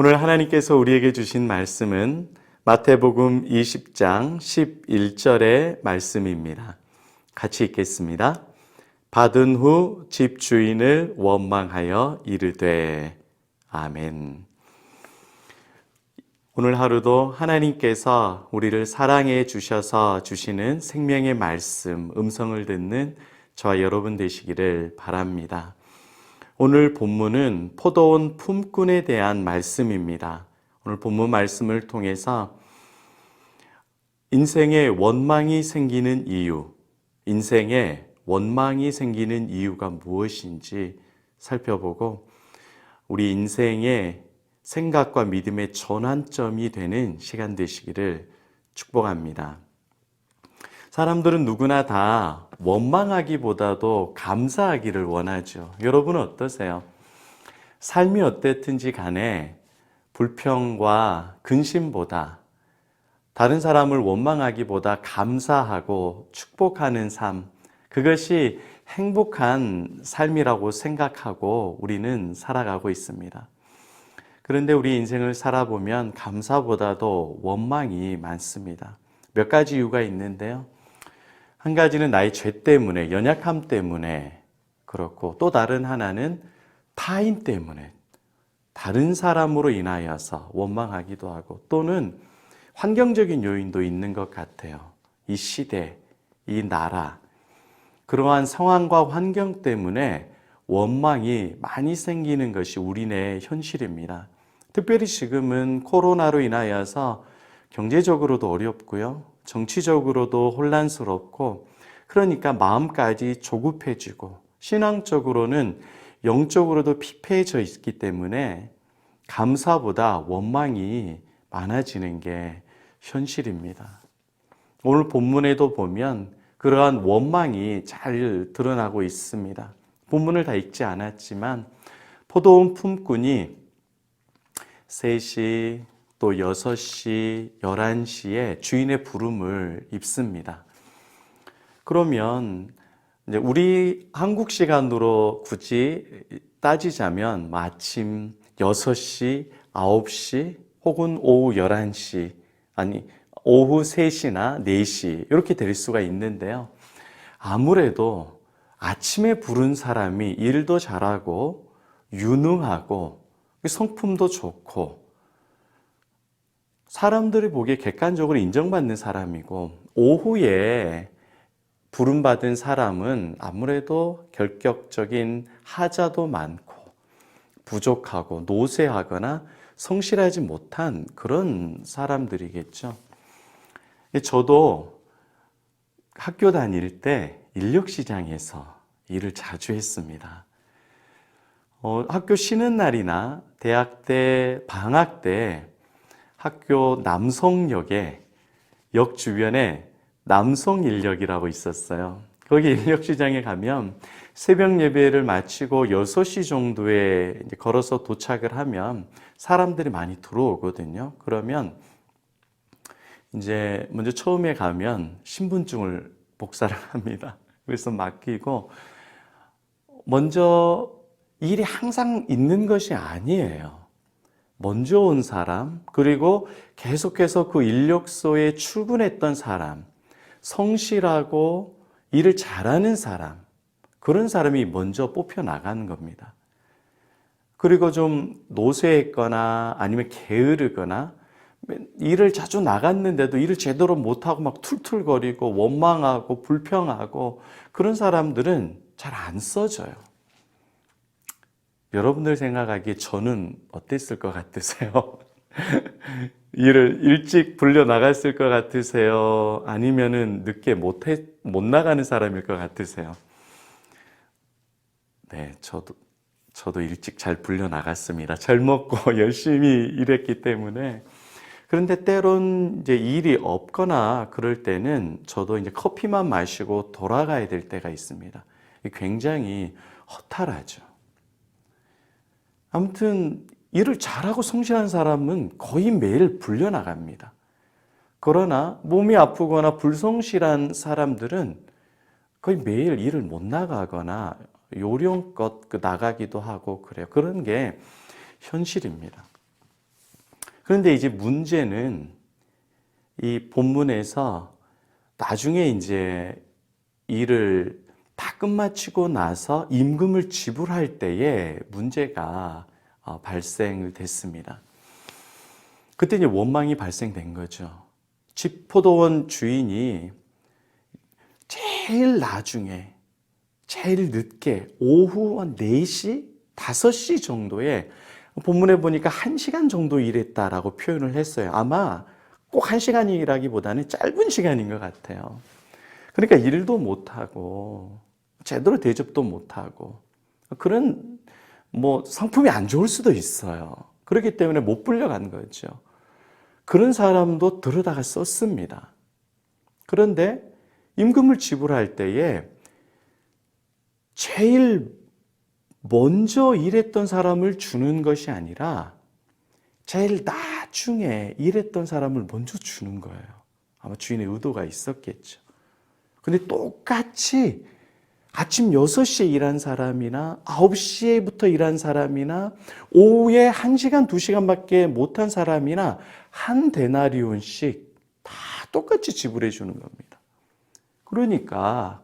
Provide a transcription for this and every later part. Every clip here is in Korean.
오늘 하나님께서 우리에게 주신 말씀은 마태복음 20장 11절의 말씀입니다. 같이 읽겠습니다. 받은 후 집주인을 원망하여 이르되 아멘. 오늘 하루도 하나님께서 우리를 사랑해 주셔서 주시는 생명의 말씀, 음성을 듣는 저와 여러분 되시기를 바랍니다. 오늘 본문은 포도원 품꾼에 대한 말씀입니다. 오늘 본문 말씀을 통해서 인생에 원망이 생기는 이유, 인생에 원망이 생기는 이유가 무엇인지 살펴보고 우리 인생의 생각과 믿음의 전환점이 되는 시간 되시기를 축복합니다. 사람들은 누구나 다 원망하기보다도 감사하기를 원하죠. 여러분은 어떠세요? 삶이 어땠든지 간에 불평과 근심보다 다른 사람을 원망하기보다 감사하고 축복하는 삶, 그것이 행복한 삶이라고 생각하고 우리는 살아가고 있습니다. 그런데 우리 인생을 살아보면 감사보다도 원망이 많습니다. 몇 가지 이유가 있는데요. 한 가지는 나의 죄 때문에, 연약함 때문에 그렇고, 또 다른 하나는 타인 때문에, 다른 사람으로 인하여서 원망하기도 하고, 또는 환경적인 요인도 있는 것 같아요. 이 시대, 이 나라, 그러한 상황과 환경 때문에 원망이 많이 생기는 것이 우리네 현실입니다. 특별히 지금은 코로나로 인하여서 경제적으로도 어렵고요. 정치적으로도 혼란스럽고, 그러니까 마음까지 조급해지고 신앙적으로는 영적으로도 피폐해져 있기 때문에 감사보다 원망이 많아지는 게 현실입니다. 오늘 본문에도 보면 그러한 원망이 잘 드러나고 있습니다. 본문을 다 읽지 않았지만 포도원 품꾼이 3시, 또 6시, 11시에 주인의 부름을 입습니다. 그러면 이제 우리 한국 시간으로 굳이 따지자면 아침 6시, 9시 혹은 오후 11시, 아니 오후 3시나 4시 이렇게 될 수가 있는데요. 아무래도 아침에 부른 사람이 일도 잘하고 유능하고 성품도 좋고 사람들이 보기에 객관적으로 인정받는 사람이고, 오후에 부름받은 사람은 아무래도 결격적인 하자도 많고 부족하고 노쇠하거나 성실하지 못한 그런 사람들이겠죠. 저도 학교 다닐 때 인력시장에서 일을 자주 했습니다. 학교 쉬는 날이나 대학 때 방학 때 학교 남성역에 역 주변에 남성 인력이라고 있었어요. 거기 인력시장에 가면 새벽 예배를 마치고 6시 정도에 이제 걸어서 도착을 하면 사람들이 많이 들어오거든요. 그러면 이제 먼저 처음에 가면 신분증을 복사를 합니다. 그래서 맡기고, 먼저 일이 항상 있는 것이 아니에요. 먼저 온 사람, 그리고 계속해서 그 인력소에 출근했던 사람, 성실하고 일을 잘하는 사람, 그런 사람이 먼저 뽑혀 나가는 겁니다. 그리고 좀 노쇠했거나 아니면 게으르거나 일을 자주 나갔는데도 일을 제대로 못하고 막 툴툴거리고 원망하고 불평하고 그런 사람들은 잘 안 써져요. 여러분들 생각하기에 저는 어땠을 것 같으세요? 일을 일찍 불려 나갔을 것 같으세요? 아니면은 늦게 못 나가는 사람일 것 같으세요? 네, 저도 일찍 잘 불려 나갔습니다. 잘 먹고 열심히 일했기 때문에. 그런데 때론 이제 일이 없거나 그럴 때는 저도 이제 커피만 마시고 돌아가야 될 때가 있습니다. 굉장히 허탈하죠. 아무튼 일을 잘하고 성실한 사람은 거의 매일 불려나갑니다. 그러나 몸이 아프거나 불성실한 사람들은 거의 매일 일을 못 나가거나 요령껏 나가기도 하고 그래요. 그런 게 현실입니다. 그런데 이제 문제는 이 본문에서 나중에 이제 일을 다 끝마치고 나서 임금을 지불할 때에 문제가 발생을 됐습니다. 그때 이제 원망이 발생된 거죠. 집 포도원 주인이 제일 나중에, 제일 늦게 오후 한 4시, 5시 정도에 본문에 보니까 1시간 정도 일했다라고 표현을 했어요. 아마 꼭 1시간이라기보다는 짧은 시간인 것 같아요. 그러니까 일도 못하고 제대로 대접도 못하고 그런 상품이 안 좋을 수도 있어요. 그렇기 때문에 못 불려간 거죠. 그런 사람도 들여다가 썼습니다. 그런데 임금을 지불할 때에 제일 먼저 일했던 사람을 주는 것이 아니라 제일 나중에 일했던 사람을 먼저 주는 거예요. 아마 주인의 의도가 있었겠죠. 근데 똑같이 아침 6시에 일한 사람이나 9시부터 일한 사람이나 오후에 1시간, 2시간밖에 못한 사람이나 한 데나리온씩 다 똑같이 지불해 주는 겁니다. 그러니까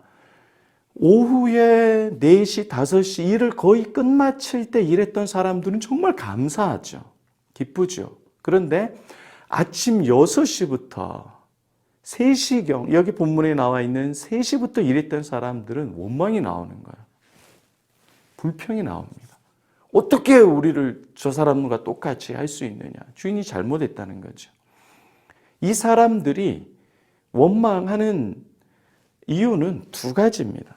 오후에 4시, 5시 일을 거의 끝마칠 때 일했던 사람들은 정말 감사하죠. 기쁘죠. 그런데 아침 6시부터 3시경, 여기 본문에 나와 있는 3시부터 일했던 사람들은 원망이 나오는 거예요. 불평이 나옵니다. 어떻게 우리를 저 사람과 똑같이 할 수 있느냐. 주인이 잘못했다는 거죠. 이 사람들이 원망하는 이유는 2가지입니다.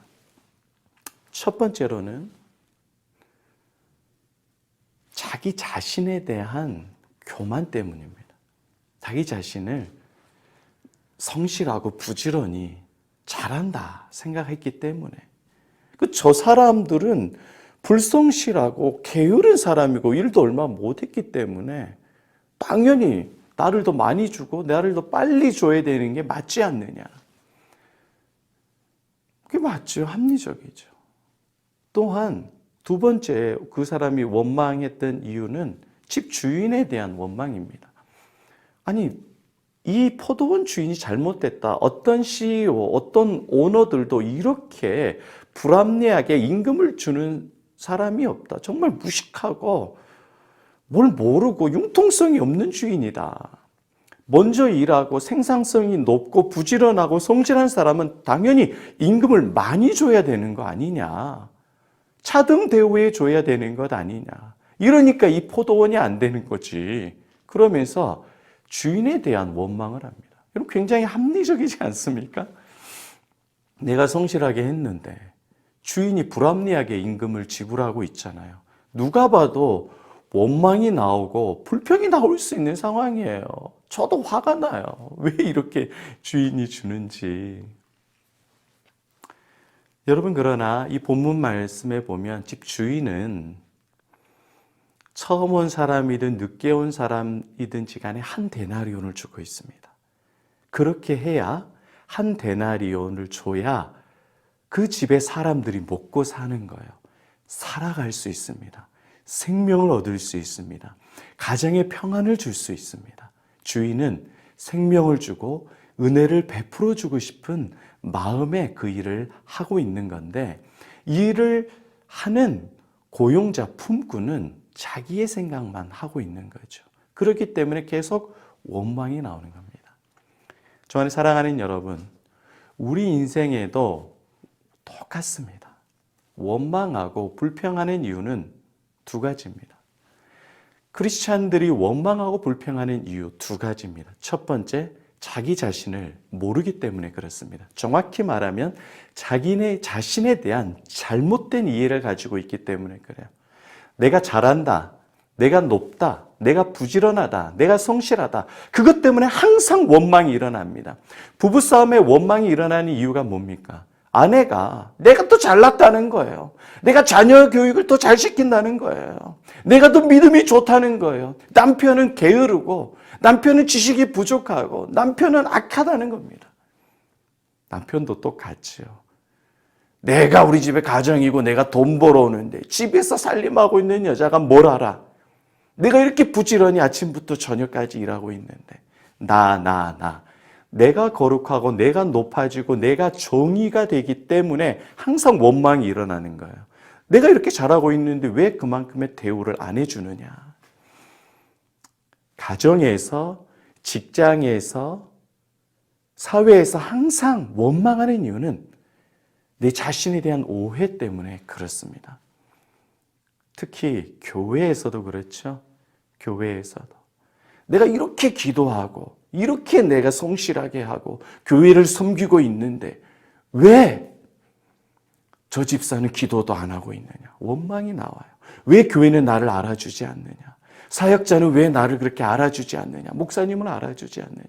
첫 번째로는 자기 자신에 대한 교만 때문입니다. 자기 자신을 성실하고 부지런히 잘한다 생각했기 때문에 저 사람들은 불성실하고 게으른 사람이고 일도 얼마 못했기 때문에 당연히 나를 더 많이 주고 나를 더 빨리 줘야 되는 게 맞지 않느냐. 그게 맞죠. 합리적이죠. 또한 2번째 그 사람이 원망했던 이유는 집 주인에 대한 원망입니다. 아니 이 포도원 주인이 잘못됐다. 어떤 CEO, 어떤 오너들도 이렇게 불합리하게 임금을 주는 사람이 없다. 정말 무식하고 뭘 모르고 융통성이 없는 주인이다. 먼저 일하고 생산성이 높고 부지런하고 성실한 사람은 당연히 임금을 많이 줘야 되는 거 아니냐. 차등 대우해 줘야 되는 것 아니냐. 이러니까 이 포도원이 안 되는 거지. 그러면서 주인에 대한 원망을 합니다. 여러분 굉장히 합리적이지 않습니까? 내가 성실하게 했는데 주인이 불합리하게 임금을 지불하고 있잖아요. 누가 봐도 원망이 나오고 불평이 나올 수 있는 상황이에요. 저도 화가 나요. 왜 이렇게 주인이 주는지. 여러분 그러나 이 본문 말씀에 보면 집 주인은 처음 온 사람이든 늦게 온 사람이든지 간에 한 데나리온을 주고 있습니다. 그렇게 해야 한 데나리온을 줘야 그 집의 사람들이 먹고 사는 거예요. 살아갈 수 있습니다. 생명을 얻을 수 있습니다. 가정에 평안을 줄 수 있습니다. 주인은 생명을 주고 은혜를 베풀어 주고 싶은 마음에 그 일을 하고 있는 건데 이 일을 하는 고용자 품꾼은 자기의 생각만 하고 있는 거죠. 그렇기 때문에 계속 원망이 나오는 겁니다. 저 안에 사랑하는 여러분, 우리 인생에도 똑같습니다. 원망하고 불평하는 이유는 2가지입니다. 크리스찬들이 원망하고 불평하는 이유 2가지입니다. 첫 번째, 자기 자신을 모르기 때문에 그렇습니다. 정확히 말하면 자기네 자신에 대한 잘못된 이해를 가지고 있기 때문에 그래요. 내가 잘한다, 내가 높다, 내가 부지런하다, 내가 성실하다. 그것 때문에 항상 원망이 일어납니다. 부부싸움에 원망이 일어나는 이유가 뭡니까? 아내가 내가 더 잘났다는 거예요. 내가 자녀 교육을 더 잘 시킨다는 거예요. 내가 더 믿음이 좋다는 거예요. 남편은 게으르고 남편은 지식이 부족하고 남편은 악하다는 겁니다. 남편도 똑같죠. 내가 우리 집의 가정이고 내가 돈 벌어오는데 집에서 살림하고 있는 여자가 뭘 알아? 내가 이렇게 부지런히 아침부터 저녁까지 일하고 있는데 내가 거룩하고 내가 높아지고 내가 정의가 되기 때문에 항상 원망이 일어나는 거예요. 내가 이렇게 잘하고 있는데 왜 그만큼의 대우를 안 해주느냐. 가정에서, 직장에서, 사회에서 항상 원망하는 이유는 내 자신에 대한 오해 때문에 그렇습니다. 특히 교회에서도 그렇죠. 교회에서도. 내가 이렇게 기도하고 이렇게 내가 성실하게 하고 교회를 섬기고 있는데 왜 저 집사는 기도도 안 하고 있느냐. 원망이 나와요. 왜 교회는 나를 알아주지 않느냐. 사역자는 왜 나를 그렇게 알아주지 않느냐. 목사님은 알아주지 않느냐.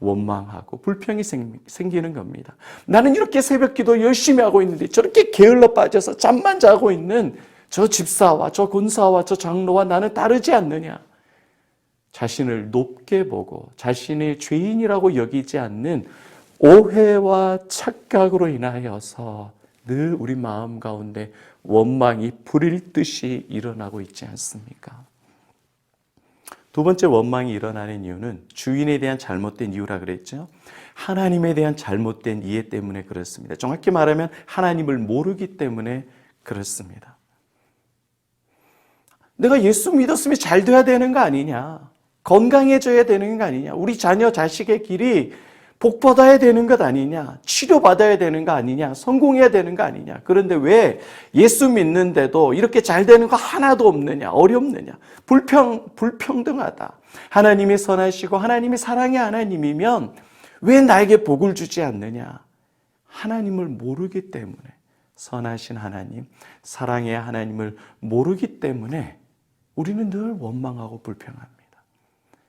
원망하고 불평이 생기는 겁니다. 나는 이렇게 새벽 기도 열심히 하고 있는데 저렇게 게을러 빠져서 잠만 자고 있는 저 집사와 저 권사와 저 장로와 나는 다르지 않느냐. 자신을 높게 보고 자신의 죄인이라고 여기지 않는 오해와 착각으로 인하여서 늘 우리 마음 가운데 원망이 불일 듯이 일어나고 있지 않습니까? 두 번째 원망이 일어나는 이유는 주인에 대한 잘못된 이유라 그랬죠. 하나님에 대한 잘못된 이해 때문에 그렇습니다. 정확히 말하면 하나님을 모르기 때문에 그렇습니다. 내가 예수 믿었으면 잘 돼야 되는 거 아니냐. 건강해져야 되는 거 아니냐. 우리 자녀 자식의 길이 복받아야 되는 것 아니냐. 치료받아야 되는 거 아니냐. 성공해야 되는 거 아니냐. 그런데 왜 예수 믿는데도 이렇게 잘 되는 거 하나도 없느냐. 어렵느냐. 불평등하다. 하나님이 선하시고 하나님이 사랑의 하나님이면 왜 나에게 복을 주지 않느냐. 하나님을 모르기 때문에, 선하신 하나님, 사랑의 하나님을 모르기 때문에 우리는 늘 원망하고 불평합니다.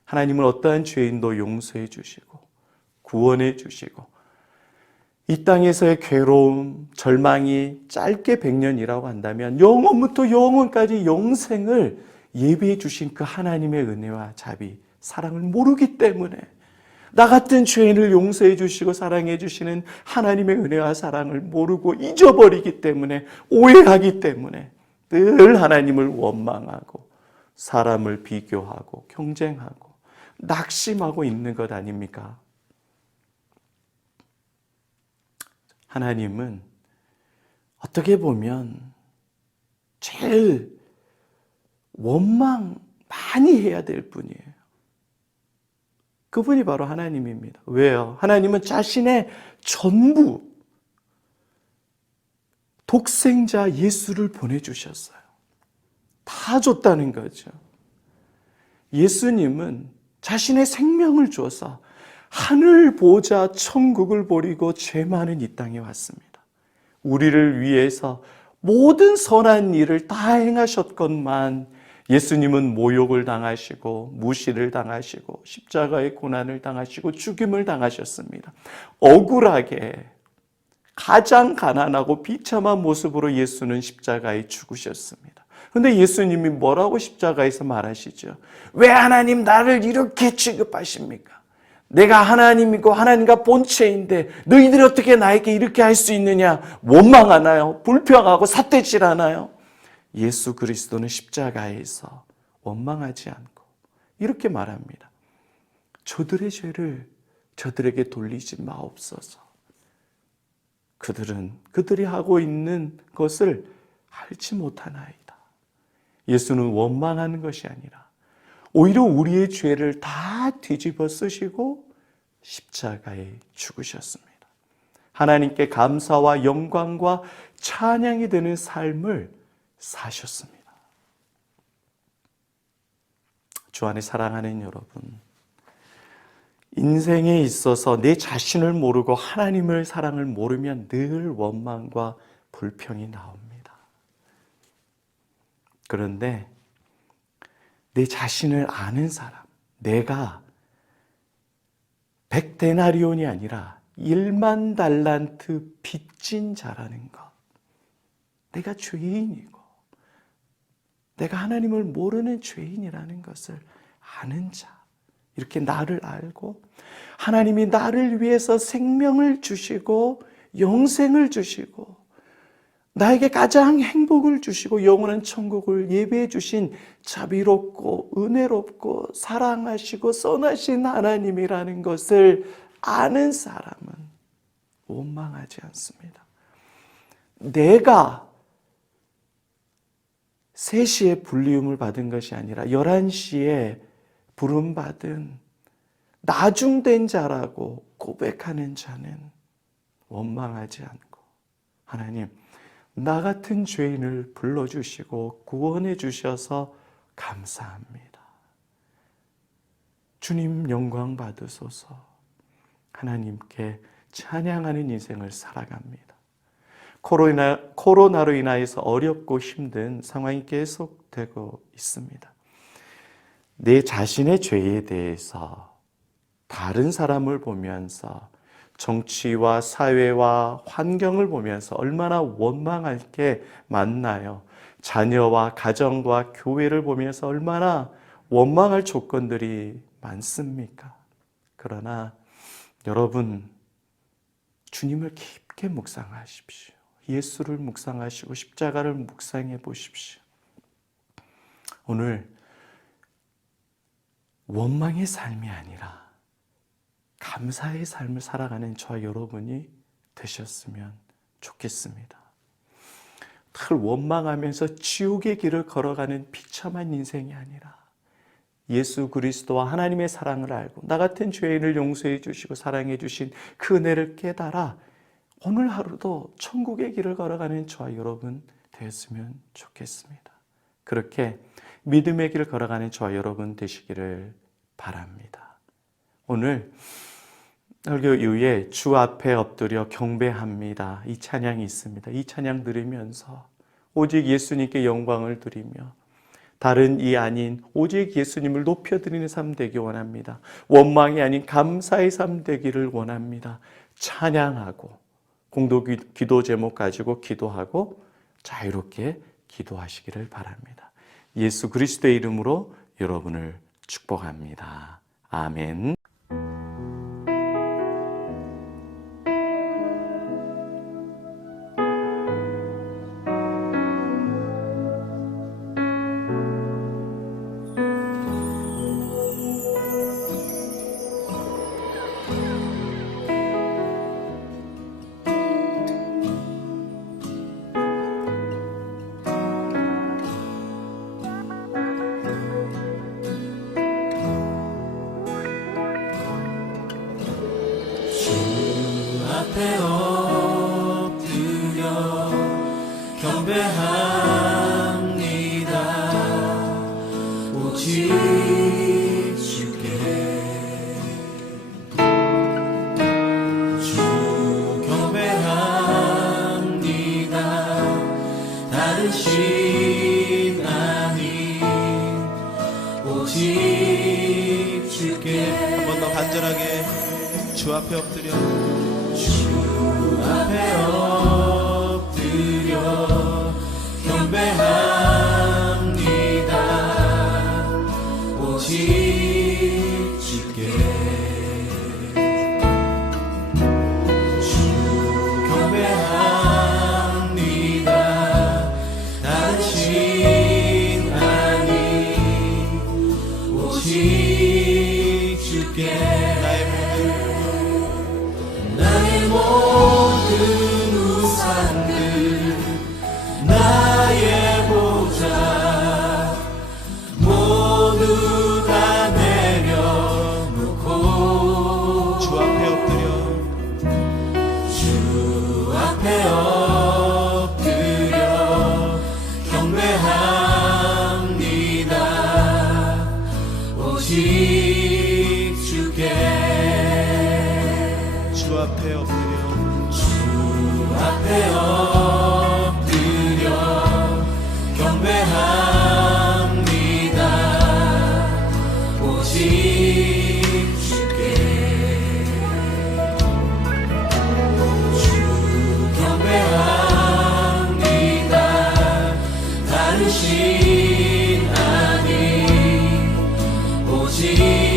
하나님은 어떠한 죄인도 용서해 주시고 구원해 주시고 이 땅에서의 괴로움, 절망이 짧게 100년이라고 한다면 영원부터 영원까지 영생을 예비해 주신 그 하나님의 은혜와 자비, 사랑을 모르기 때문에 나 같은 죄인을 용서해 주시고 사랑해 주시는 하나님의 은혜와 사랑을 모르고 잊어버리기 때문에, 오해하기 때문에 늘 하나님을 원망하고 사람을 비교하고 경쟁하고 낙심하고 있는 것 아닙니까? 하나님은 어떻게 보면 제일 원망 많이 해야 될 분이에요. 그분이 바로 하나님입니다. 왜요? 하나님은 자신의 전부, 독생자 예수를 보내주셨어요. 다 줬다는 거죠. 예수님은 자신의 생명을 줘서 하늘 보자 천국을 버리고 죄 많은 이 땅에 왔습니다. 우리를 위해서 모든 선한 일을 다 행하셨건만 예수님은 모욕을 당하시고 무시를 당하시고 십자가의 고난을 당하시고 죽임을 당하셨습니다. 억울하게 가장 가난하고 비참한 모습으로 예수는 십자가에 죽으셨습니다. 그런데 예수님이 뭐라고 십자가에서 말하시죠? 왜 하나님 나를 이렇게 취급하십니까? 내가 하나님이고 하나님과 본체인데 너희들이 어떻게 나에게 이렇게 할 수 있느냐? 원망하나요? 불평하고 삿대질하나요? 예수 그리스도는 십자가에서 원망하지 않고 이렇게 말합니다. 저들의 죄를 저들에게 돌리지 마옵소서. 그들이 하고 있는 것을 알지 못하나이다. 예수는 원망하는 것이 아니라 오히려 우리의 죄를 다 뒤집어 쓰시고 십자가에 죽으셨습니다. 하나님께 감사와 영광과 찬양이 되는 삶을 사셨습니다. 주 안에 사랑하는 여러분, 인생에 있어서 내 자신을 모르고 하나님의 사랑을 모르면 늘 원망과 불평이 나옵니다. 그런데 내 자신을 아는 사람, 내가 100데나리온이 아니라 1만 달란트 빚진 자라는 것, 내가 죄인이고 내가 하나님을 모르는 죄인이라는 것을 아는 자, 이렇게 나를 알고 하나님이 나를 위해서 생명을 주시고 영생을 주시고 나에게 가장 행복을 주시고 영원한 천국을 예배해 주신 자비롭고 은혜롭고 사랑하시고 선하신 하나님이라는 것을 아는 사람은 원망하지 않습니다. 내가 3시에 불리움을 받은 것이 아니라 11시에 부름받은 나중된 자라고 고백하는 자는 원망하지 않고, 하나님, 나 같은 죄인을 불러주시고 구원해 주셔서 감사합니다. 주님 영광 받으소서. 하나님께 찬양하는 인생을 살아갑니다. 코로나로 인하여서 어렵고 힘든 상황이 계속되고 있습니다. 내 자신의 죄에 대해서 다른 사람을 보면서, 정치와 사회와 환경을 보면서 얼마나 원망할 게 많나요? 자녀와 가정과 교회를 보면서 얼마나 원망할 조건들이 많습니까? 그러나 여러분, 주님을 깊게 묵상하십시오. 예수를 묵상하시고 십자가를 묵상해 보십시오. 오늘 원망의 삶이 아니라 감사의 삶을 살아가는 저와 여러분이 되셨으면 좋겠습니다. 늘 원망하면서 지옥의 길을 걸어가는 비참한 인생이 아니라 예수 그리스도와 하나님의 사랑을 알고 나 같은 죄인을 용서해 주시고 사랑해 주신 그 은혜를 깨달아 오늘 하루도 천국의 길을 걸어가는 저와 여러분 되었으면 좋겠습니다. 그렇게 믿음의 길을 걸어가는 저와 여러분 되시기를 바랍니다. 오늘 설교 이후에 주 앞에 엎드려 경배합니다. 이 찬양이 있습니다. 이 찬양 들으면서 오직 예수님께 영광을 드리며 다른 이 아닌 오직 예수님을 높여드리는 삶 되기 원합니다. 원망이 아닌 감사의 삶 되기를 원합니다. 찬양하고 공동 기도 제목 가지고 기도하고 자유롭게 기도하시기를 바랍니다. 예수 그리스도의 이름으로 여러분을 축복합니다. 아멘. 앞에 엎드려 경배합니다. 오직 주께 주 경배합니다. 다른 신 아닌 오직 주께. 한 번 더 간절하게 주 앞에 엎드려 앞에 엎드려 경배합니다. 오직 주께 주 경배합니다. 다른 신 아닌 오직 주께 나의 모든 우산들 나의 보좌 모두 다 내려놓고 주 앞에 엎드려 주 앞에 엎드려 경배합니다. 오직 주께 주 앞에 엎드려 주 앞에 엎드려 경배합니다. 오직 주께 주 경배합니다. 다른 신 아닌 오직